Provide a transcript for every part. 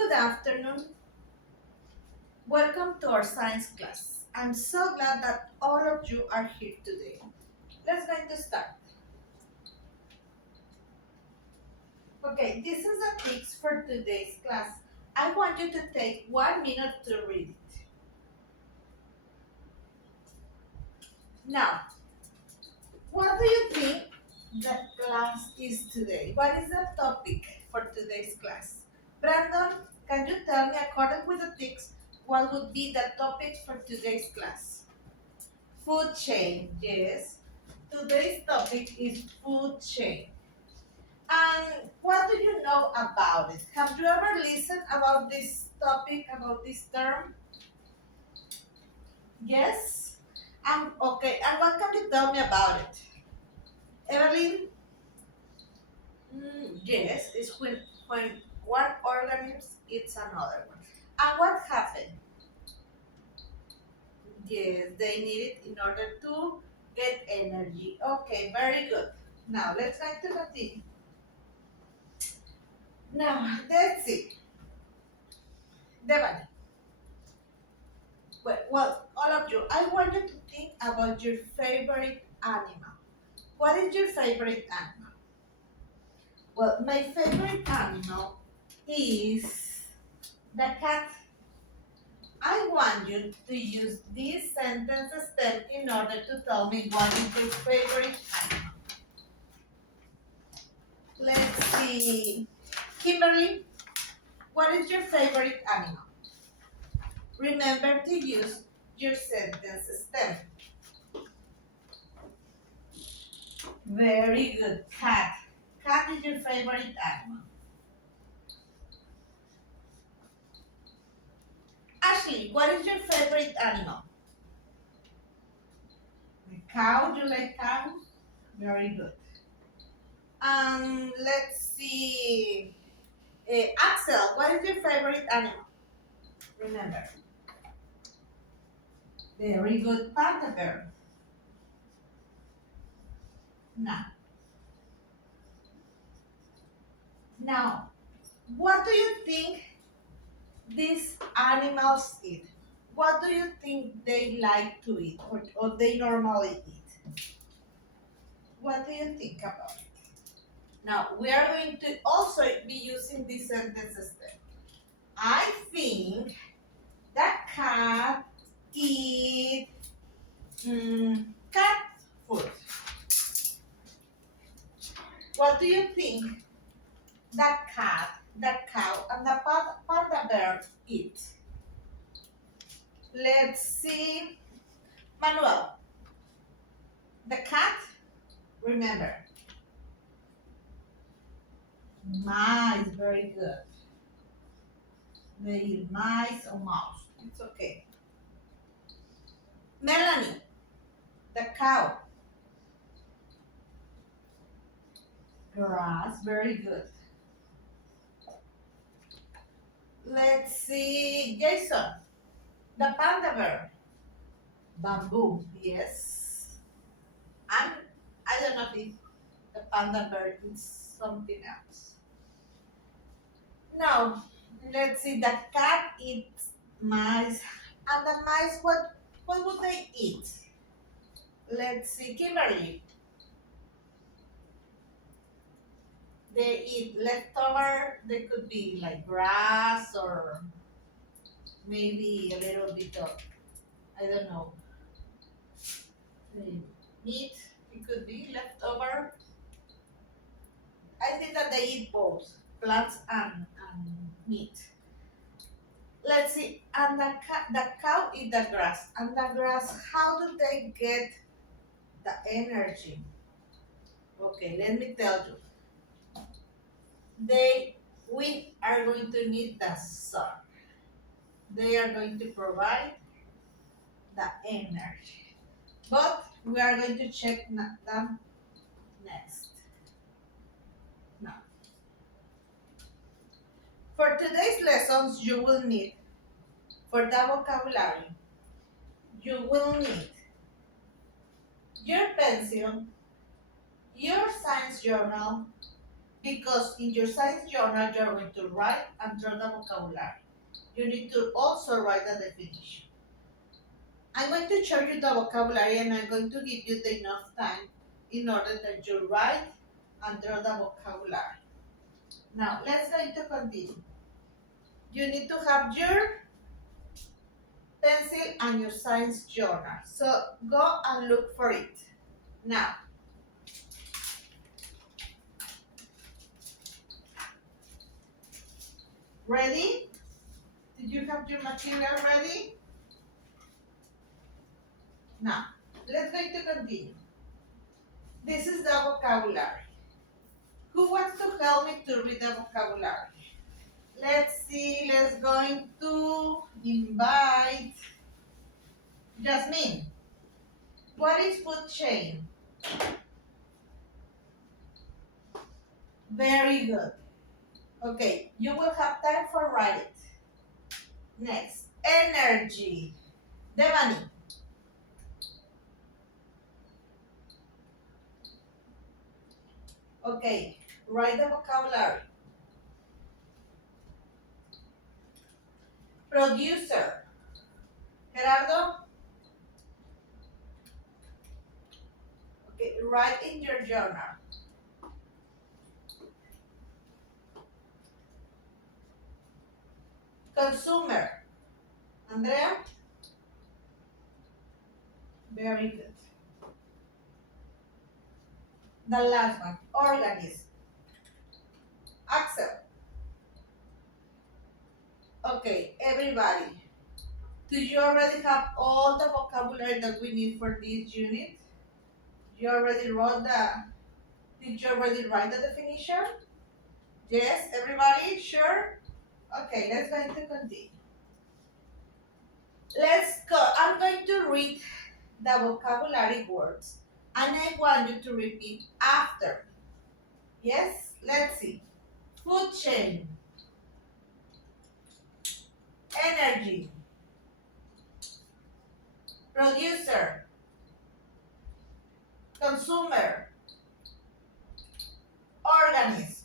Good afternoon. Welcome to our science class. I'm so glad that all of you are here today. Let's going to start. Okay, this is the text for today's class. I want you to take 1 minute to read it. Now, what do you think the class is today? What is the topic for today's class? Brandon, can you tell me according with the text what would be the topic for today's class? Food chain, yes. Today's topic is food chain. And what do you know about it? Have you ever listened about this topic, about this term? Yes? Okay, and what can you tell me about it? Evelyn? Yes, it's when one organism eats another one. And what happened? Yes, they need it in order to get energy. Okay, very good. Now let's try to continue. Now, let's see. Devani. Well, all of you, I want you to think about your favorite animal. What is your favorite animal? Well, my favorite animal is the cat. I want you to use this sentence stem in order to tell me what is your favorite animal. Let's see. Kimberly, what is your favorite animal? Remember to use your sentence stem. Very good. Cat. Cat is your favorite animal. Ashley, what is your favorite animal? The cow. Do you like cows? Very good. Let's see. Axel, what is your favorite animal? Remember. Very good. Panda bear. Now, now, what do you think these animals eat? What do you think they like to eat or they normally eat? What do you think about it? Now, we are going to also be using this sentence system. I think that cat eat cat food. What do you think that cat, that cow, and the panda bear eat? Let's see. Manuel, the cat, remember, mice, very good. They eat mice or mouse. It's okay. Melanie, the cow, grass, very good. Let's see, Jason, the panda bear, bamboo, yes. And I don't know if the panda bear eats something else. Now, let's see, the cat eats mice. And the mice, what would they eat? Let's see, Kimberly. They eat leftover, they could be like grass or maybe a little bit of, I don't know, meat. It could be leftover. I think that they eat both plants and meat. Let's see, and the cow eat the grass. And the grass, how do they get the energy? Okay, let me tell you. We are going to need the sun. They are going to provide the energy. But we are going to check them next. Now, for today's lessons, you will need, for the vocabulary, you will need your pencil, your science journal, because in your science journal you're going to write and draw the vocabulary. You need to also write the definition. I'm going to show you the vocabulary and I'm going to give you the enough time in order that you write and draw the vocabulary. Now let's going to continue. You need to have your pencil and your science journal. So go and look for it. Now, ready? Did you have your material ready? Now, let's going to continue. This is the vocabulary. Who wants to help me to read the vocabulary? Let's see, let's going to invite Jasmine. What is food chain? Very good. Okay, you will have time for writing. Next, energy. Devani. Okay, write the vocabulary. Producer. Gerardo. Okay, write in your journal. Consumer. Andrea. Very good. The last one, organism. Axel. Okay, everybody. Do you already have all the vocabulary that we need for this unit? You already wrote did you already write the definition? Yes, everybody, sure? Okay, let's go to continue. Let's go. I'm going to read the vocabulary words and I want you to repeat after. Yes, let's see. Food chain, energy, producer, consumer, organism.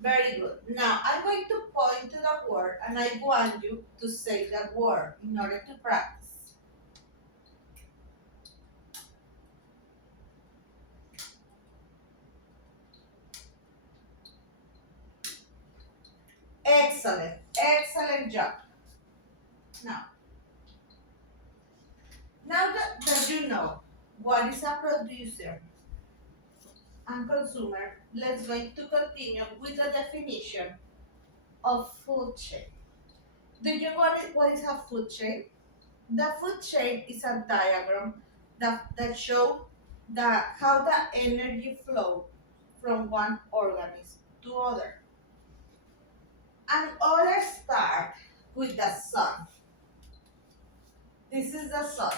Very good. Now I'm going to point to the word and I want you to say the word in order to practice. Excellent. Excellent job. Now that you know what is a producer and consumer, let's going to continue with the definition of food chain. Do you know what is a food chain? The food chain is a diagram that shows how the energy flow from one organism to other. And all start with the sun. This is the sun.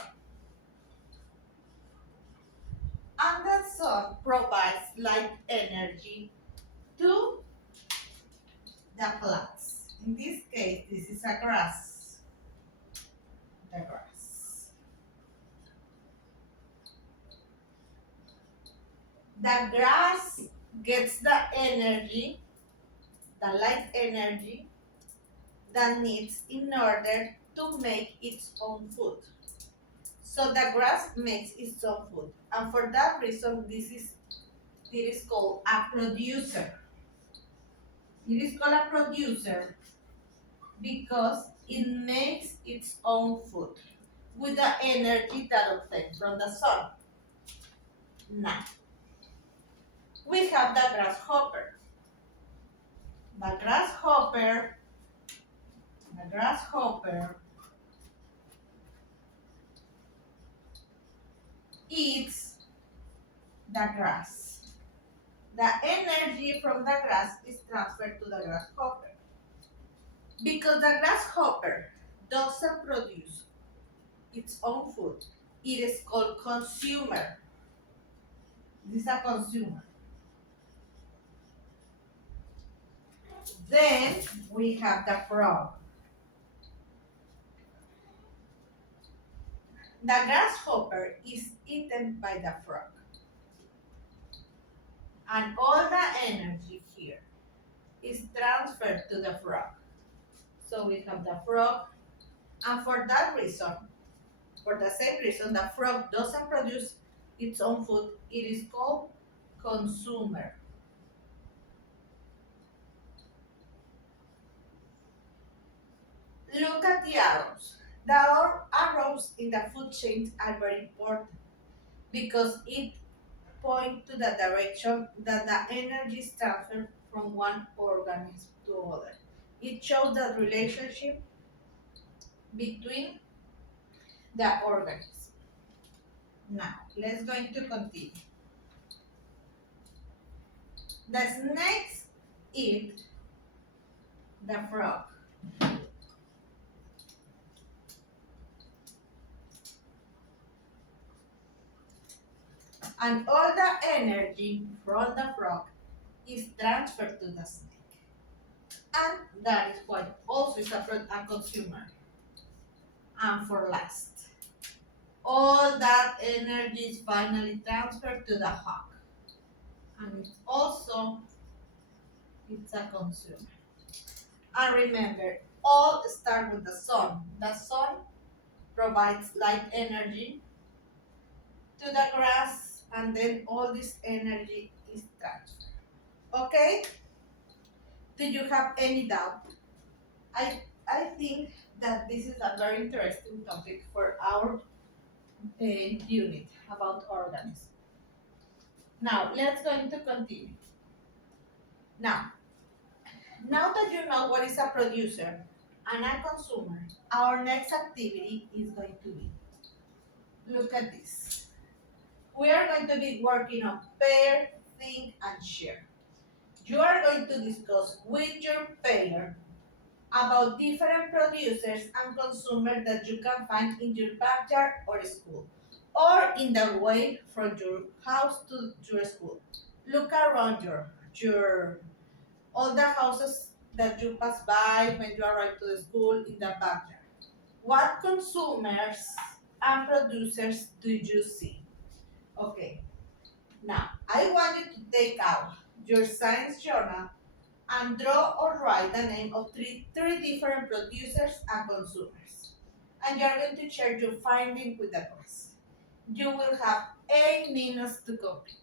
And the sun provides light energy to the plants. In this case, this is a grass. The grass. The grass gets the energy, the light energy that needs in order to make its own food. So the grass makes its own food. And for that reason, it is called a producer. It is called a producer because it makes its own food with the energy that obtains from the sun. Now, we have the grasshopper. The grasshopper eats the grass. The energy from the grass is transferred to the grasshopper. Because the grasshopper doesn't produce its own food, it is called consumer. This is a consumer. Then we have the frog. The grasshopper is eaten by the frog. And all the energy is transferred to the frog. So we have the frog, and for that reason, for the same reason, the frog doesn't produce its own food. It is called consumer. Look at the arrows. The arrows in the food chain are very important because it point to the direction that the energy is transferred from one organism to other. It shows the relationship between the organisms. Now, let's going to continue. The snakes eat the frog. And all the energy from the frog is transferred to the snake. And that is why also is a consumer. And for last, all that energy is finally transferred to the hawk. And it's a consumer. And remember, all start with the sun. The sun provides light energy to the grass, and then all this energy is transferred. Okay? Did you have any doubt? I think that this is a very interesting topic for our unit about organisms. Now, let's going to continue. Now, now that you know what is a producer and a consumer, our next activity is going to be, look at this. We are going to be working on pair, think, and share. You are going to discuss with your pair about different producers and consumers that you can find in your backyard or school, or in the way from your house to your school. Look around your all the houses that you pass by when you arrive to the school in the backyard. What consumers and producers do you see? Okay, now I want you to take out your science journal and draw or write the name of three different producers and consumers. And you're going to share your finding with the class. You will have 8 minutes to complete.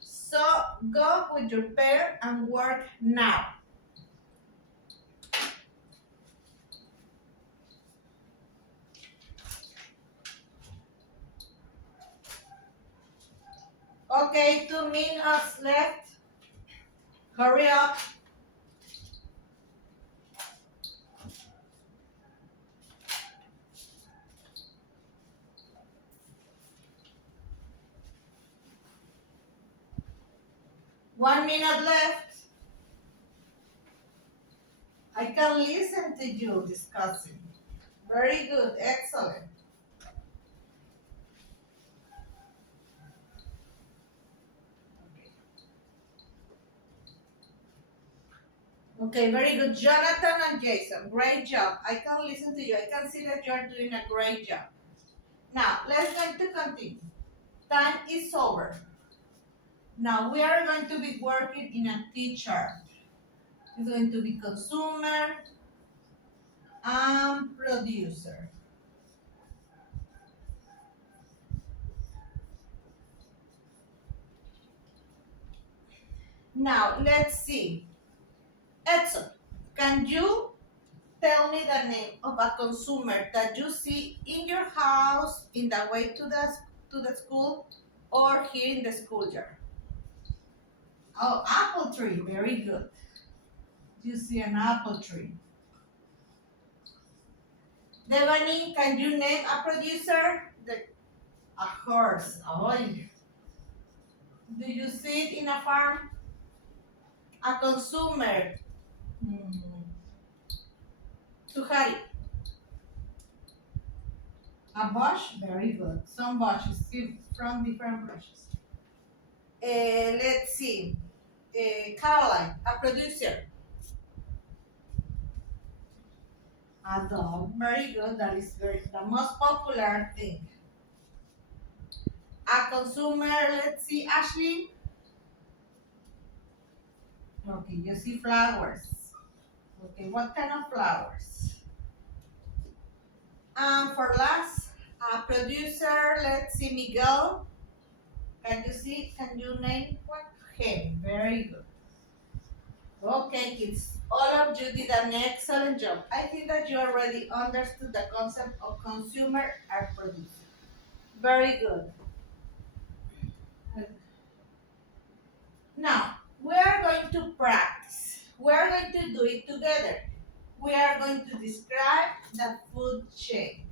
So go with your pair and work now. Okay, 2 minutes left. Hurry up. One minute left. I can listen to you discussing. Very good, excellent. Okay, very good. Jonathan and Jason, great job. I can listen to you. I can see that you're doing a great job. Now, let's going to continue. Time is over. Now, we are going to be working in a T-chart. It's going to be consumer and producer. Now, let's see. Edson, can you tell me the name of a consumer that you see in your house, in the way to the school, or here in the schoolyard? Oh, apple tree, very good. You see an apple tree. Devani, can you name a producer? A horse. Oh, do you see it in a farm? A consumer. Suhari. A bush, very good. Some bushes from different brushes. Let's see. Caroline, a producer. A dog, very good. That is the most popular thing. A consumer, let's see, Ashley. Okay, you see flowers. Okay, what kind of flowers? For last, producer, let's see, Miguel. Can you see? Can you name one? Okay, very good. Okay, kids, all of you did an excellent job. I think that you already understood the concept of consumer and producer. Very good. Now, we are going to practice. We are going to do it together. We are going to describe the food chain.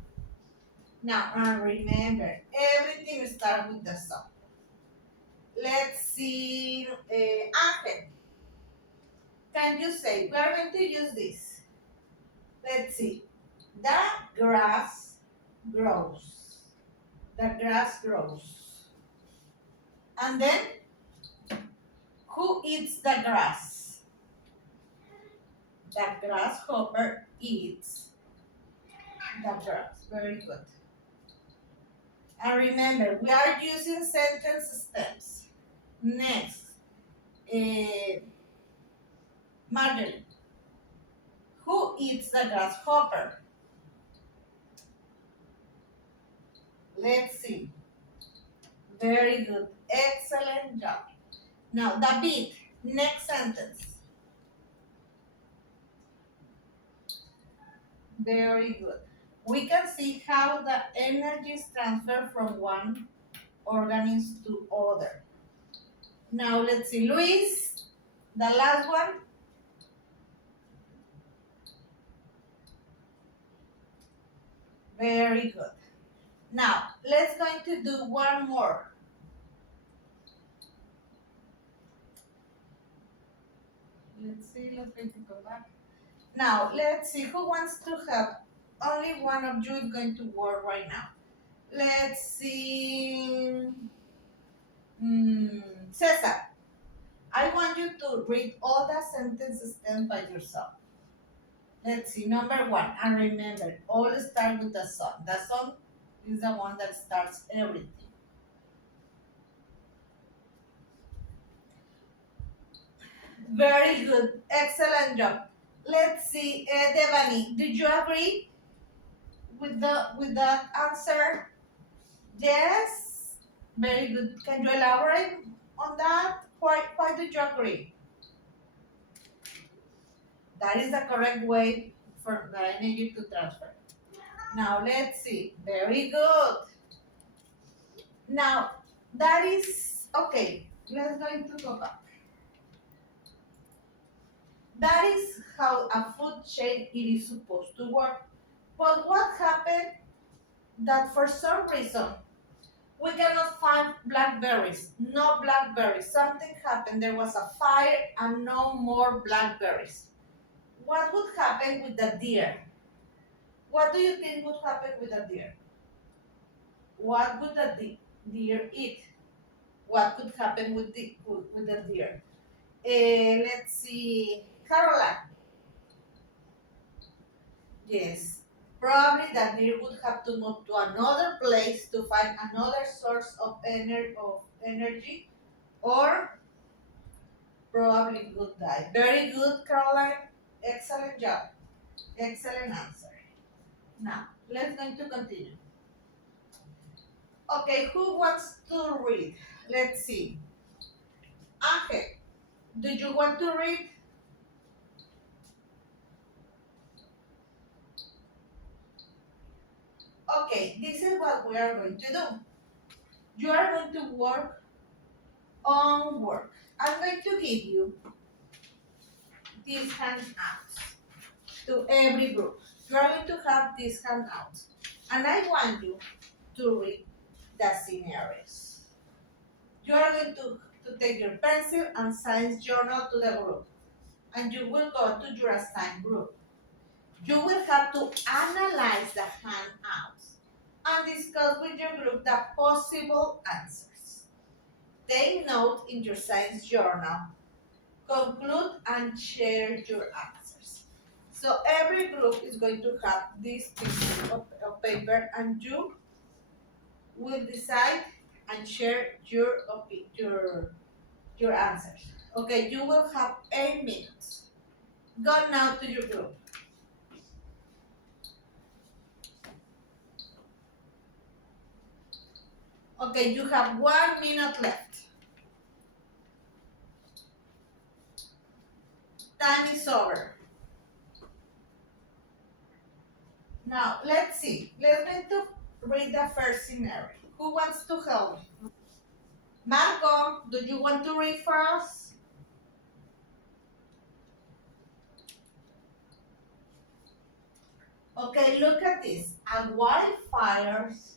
Now, remember, everything starts with the song. Let's see, Ángel, can you say, we are going to use this. Let's see. The grass grows. The grass grows. And then, who eats the grass? The grasshopper eats the grass. Very good. And remember, we are using sentence stems. Next, Marjorie, who eats the grasshopper? Let's see. Very good. Excellent job. Now, David, next sentence. Very good. We can see how the energy is transferred from one organism to other. Now, let's see. Luis, the last one. Very good. Now, let's going to do one more. Let's see, let's going to go back. Now, let's see who wants to help. Only one of you is going to work right now. Let's see. Cesar, I want you to read all the sentences then by yourself. Let's see, number one, and remember, all start with the song. The song is the one that starts everything. Very good, excellent job. Let's see, Devani, did you agree with that answer? Yes. Very good. Can you elaborate on that? Why did you agree? That is the correct way for the energy to transfer. Now let's see. Very good. Now that is okay. Let's going to go back. That is how a food chain it is supposed to work. But what happened that for some reason we cannot find blackberries. No blackberries. Something happened. There was a fire and no more blackberries. What would happen with the deer? What do you think would happen with the deer? What would the deer eat? What could happen with the deer? Let's see, Caroline. Yes, probably the deer would have to move to another place to find another source of energy, or probably would die. Very good, Caroline. Excellent job. Excellent answer. Now, let's going to continue. Okay, who wants to read? Let's see. Ángel, do you want to read? Okay, this is what we are going to do. You are going to work on work. I'm going to give you these handouts to every group. You are going to have these handouts. And I want you to read the scenarios. You are going to take your pencil and science journal to the group. And you will go to your assigned group. You will have to analyze the handouts and discuss with your group the possible answers. Take note in your science journal. Conclude and share your answers. So every group is going to have this piece of paper, and you will decide and share your answers. Okay, you will have 8 minutes. Go now to your group. Okay, you have 1 minute left. Time is over. Now, let's see. Let's going to read the first scenario. Who wants to help me? Marco, do you want to read for us? Okay, look at this. A wildfires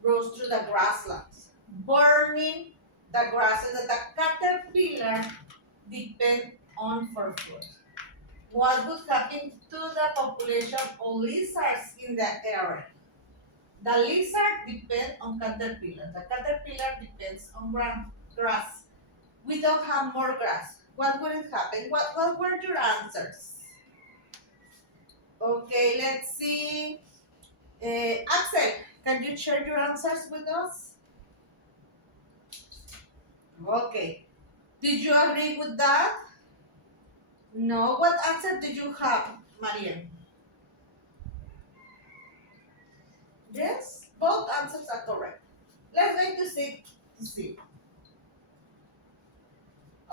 rose through the grasslands, burning the grasses that the caterpillar depend on for food. What would happen to the population of lizards in the area? The lizard depends on caterpillar. The caterpillar depends on grass. We don't have more grass. What would it happen? What were your answers? Okay, let's see. Axel, can you share your answers with us? Okay. Did you agree with that? No. What answer did you have, Maria? Yes, both answers are correct. Let's wait to see.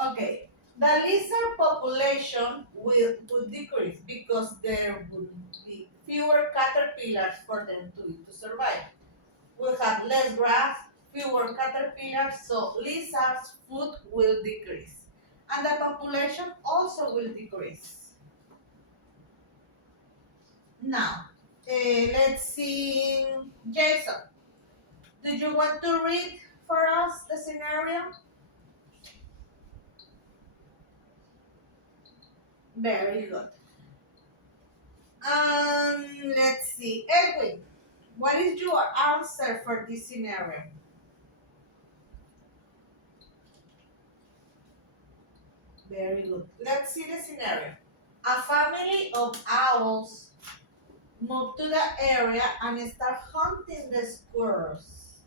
Okay. The lizard population would decrease because there would be fewer caterpillars for them to survive. We'll have less grass, fewer caterpillars, so lizards' food will decrease. And the population also will decrease. Now, let's see, Jason, do you want to read for us the scenario? Very good. Let's see, Edwin, what is your answer for this scenario? Very good. Let's see the scenario. A family of owls moved to the area and start hunting the squirrels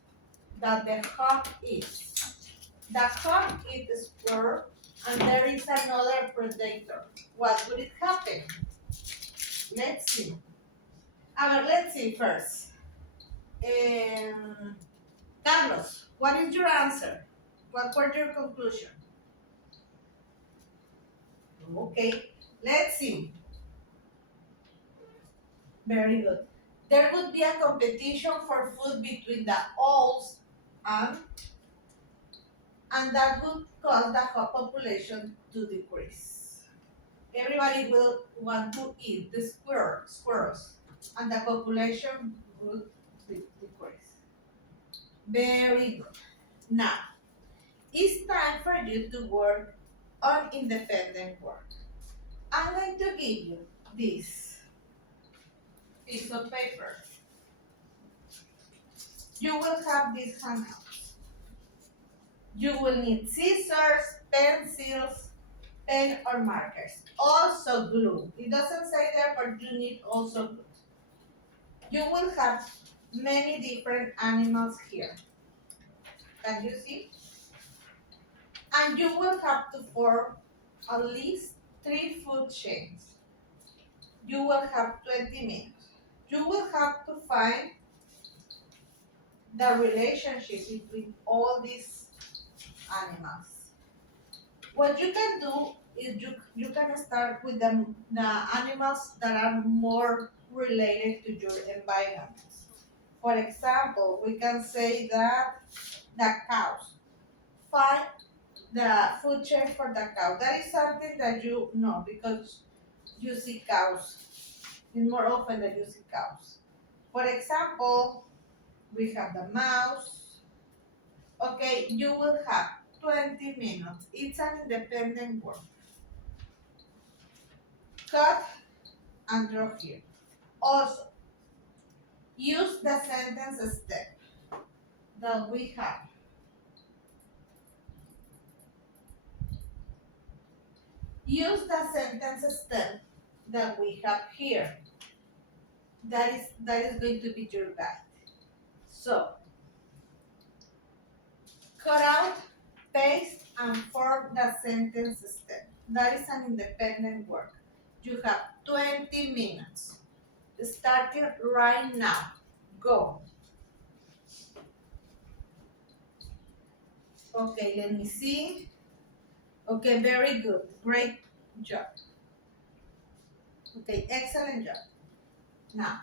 that the hawk eats. The hawk eats the squirrel and there is another predator. What would it happen? Let's see. Let's see first. Carlos, what is your answer? What were your conclusion? Okay, let's see. Very good. There would be a competition for food between the owls and that would cause the hawk population to decrease. Everybody will want to eat the squirrels, and the population would decrease. Very good. Now, it's time for you to work on independent work. I'm going to give you this piece of paper. You will have this handout. You will need scissors, pencils, pen or markers. Also glue. It doesn't say there, but you need also glue. You will have many different animals here. Can you see? And you will have to form at least 3 food chains. You will have 20 minutes. You will have to find the relationship between all these animals. What you can do is you can start with the animals that are more related to your environment. For example, we can say that the cows. Find the food chain for the cow. That is something that you know because you see cows. It's more often that you see cows. For example, we have the mouse. Okay, you will have 20 minutes. It's an independent work. Cut and draw here. Also, use the sentence step that we have. Use the sentence step that we have here. That is going to be your guide. So, cut out, paste, and form the sentence stem. That is an independent work. You have 20 minutes. Starting right now. Go. Okay, let me see. Okay, very good. Great job. Okay, excellent job. Now,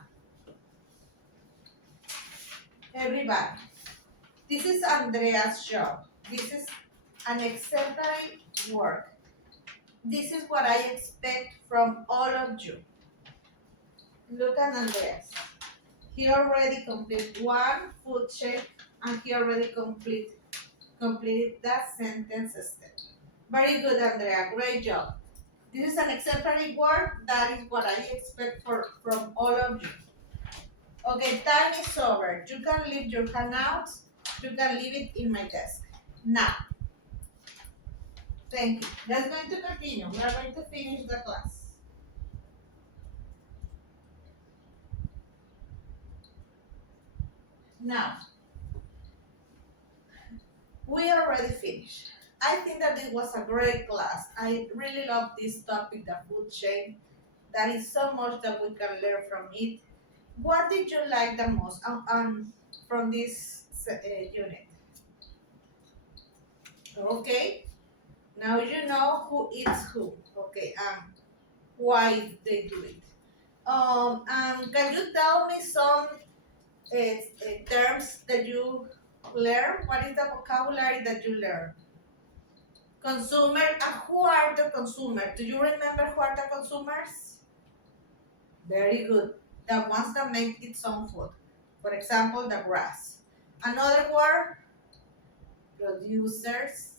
everybody, this is Andrea's job. This is an exemplary work. This is what I expect from all of you. Look at Andreas. He already completed one food chain and he already completed that sentence step. Very good, Andrea. Great job. This is an exemplary work. That is what I expect from all of you. Okay, time is over. You can leave your handouts. You can leave it in my desk. Now, thank you. Let's going to continue. We are going to finish the class. Now, we already finished. I think that it was a great class. I really love this topic, the food chain. There is so much that we can learn from it. What did you like the most from this unit? Okay, now you know who eats who. Okay, why they do it. Can you tell me some terms that you learn? What is the vocabulary that you learn? Consumer, who are the consumers? Do you remember who are the consumers? Very good. The ones that make its own food. For example, the grass. Another word, producers.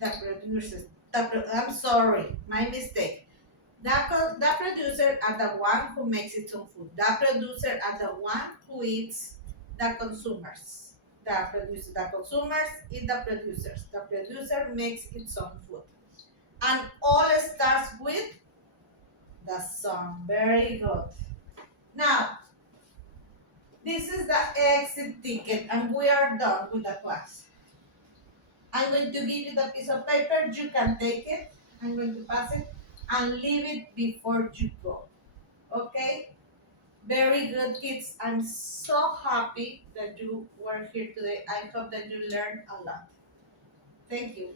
The producers. I'm sorry, my mistake. The producer are the one who makes its own food. The producer are the one who eats the consumers. The consumers eat the producers. The producer makes its own food. And all starts with the sun. Very good. Now, this is the exit ticket, and we are done with the class. I'm going to give you the piece of paper. You can take it. I'm going to pass it and leave it before you go. Okay? Very good, kids. I'm so happy that you were here today. I hope that you learned a lot. Thank you.